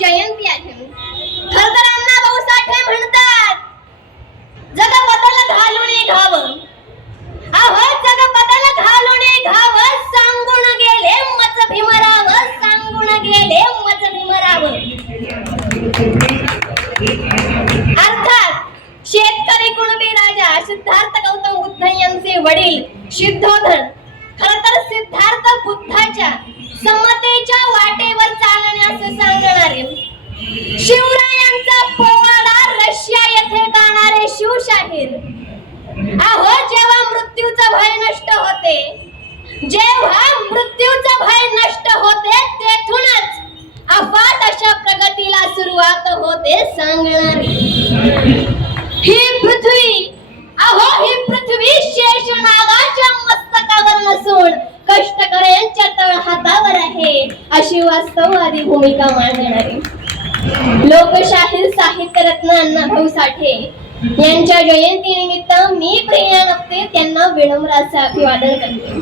जयंती आहे. खर तर म्हणतात. जग बदल घालून घाव. आहो जग बदल घालून घाव. सांगून गेले मच भीमराव सांगून गेले मच भीमराव अर्थात शेतकरी कुणबी राजा सिद्धार्थ गौतम बुद्ध यांचे वडील सिद्धोधन खर तर सिद्धार्थ बुद्धाच्या संमत शिवशाहीर अहो जेव्हा मृत्यूचा भय नष्ट होते जेव्हा मृत्यूचा भय नष्ट होते तेथूनच अफाट अशा प्रगतीला सुरुवात होते सांगणारी. ही पृथ्वी अहो ही पृथ्वी शेष नागाच्या मस्तकावर नसून कष्टकऱ्यांच्या तळ हातावर आहे अशी वास्तववादी भूमिका मांडणारी. लोकशाहीर साहित्य रत्न अण्णाभाऊ साठे यांच्या जयंतीनिमित्त मी प्रिया नपते त्यांना विनम्राचे अभिवादन करते.